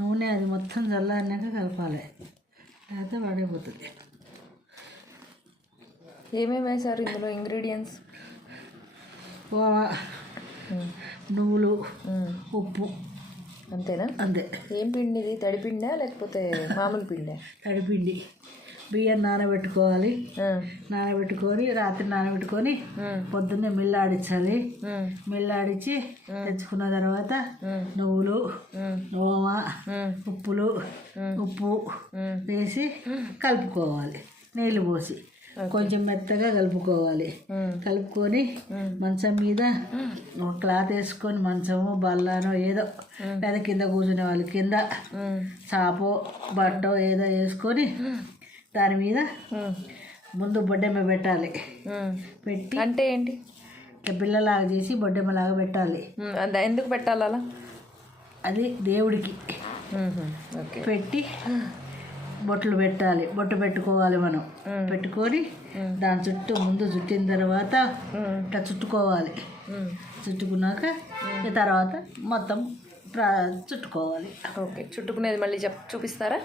నూనె అది మొత్తం చల్లారినాక కలపాలి. లేకపోతే పడిపోతుంది ఏమేమి వేశారు ఇందులో ఇంగ్రీడియంట్స్? ఓవా నువ్వులు ఉప్పు. అంతేనా? అంతే. ఏం పిండి ఇది తడి పిండా లేకపోతే మామూలు పిండా? తడిపిండి. బియ్యం నానబెట్టుకోవాలి. నానబెట్టుకొని రాత్రి నానబెట్టుకొని పొద్దున్నే మిల్లాడించాలి మిల్లాడించి తెచ్చుకున్న తర్వాత నువ్వులు ఓమ ఉప్పులు ఉప్పు వేసి కలుపుకోవాలి. నీళ్ళు పోసి కొంచెం మెత్తగా కలుపుకోవాలి. కలుపుకొని మంచం మీద ఒక క్లాత్ వేసుకొని మంచము బల్లానో ఏదో లేదా కింద కూర్చునే వాళ్ళు. కింద చాపో బట్టో ఏదో వేసుకొని దాని మీద ముందు బొడ్డెమ్మ పెట్టాలి. పెట్టి అంటే ఏంటి? ఇట్లా బిల్లలాగా చేసి బొడ్డెమ్మలాగా పెట్టాలి. ఎందుకు పెట్టాలి అలా? అది దేవుడికి. ఓకే. పెట్టి బొట్లు పెట్టాలి. బొట్టు పెట్టుకోవాలి మనం. పెట్టుకొని దాని చుట్టూ ముందు చుట్టిన తర్వాత ఇట్లా చుట్టుకోవాలి. చుట్టుకున్నాక తర్వాత మొత్తం చుట్టుకోవాలి. ఓకే. చుట్టుకునేది మళ్ళీ చెప్ చూపిస్తారా?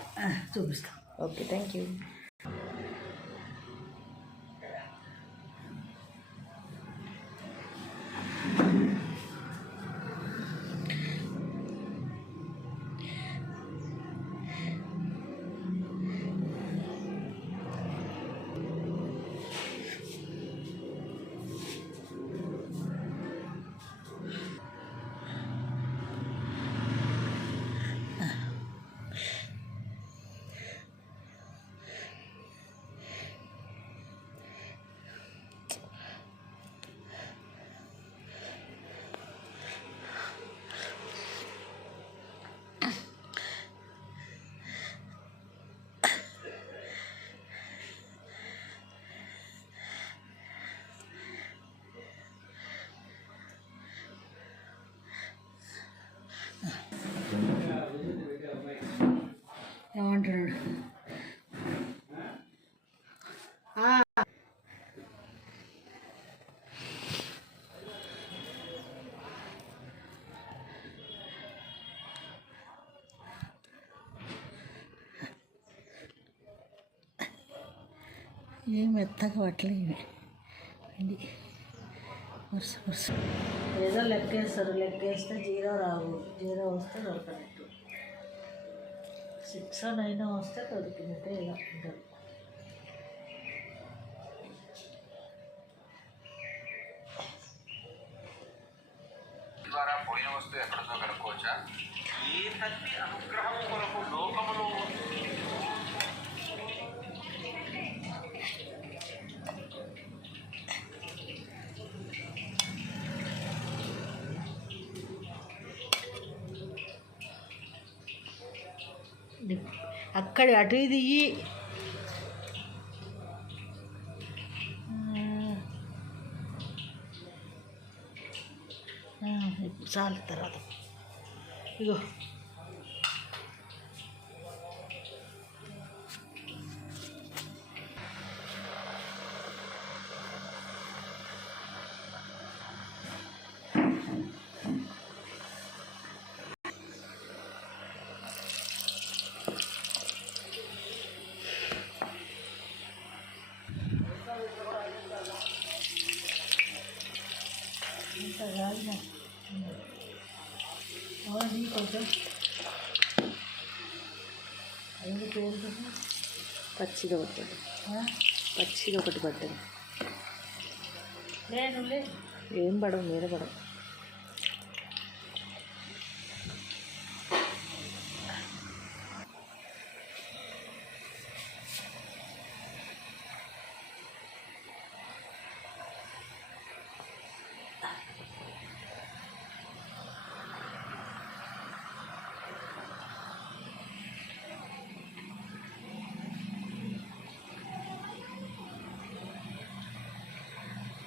చూపిస్తాం. ఓకే. Thank you. ఏం మెత్తగా పట్టలేవి పిండి. వరుస వరుస. ఏదో లెక్కేస్తారు లెక్కేస్తే జీరో రావు. జీరో వస్తే దొరకనట్టు. సిక్స్ నైన్ వస్తే దొరికినట్టే ఇలా దొరుకు పోయిన వస్తువు ఎక్కడుందో కనుక్కోవచ్చా? ఏ తల్లి అనుగ్రహం కొరకు లోకములో అక్కడ అటు ఇది ಜಾಲ तर Gracias. ఇగో ఇంత కాదు అవును కొంచెం అది పేరుతుంది పచ్చిగా పట్టదు పచ్చిగా ఒకటి పట్టదు నేను ఏం పడవు మీద పడవు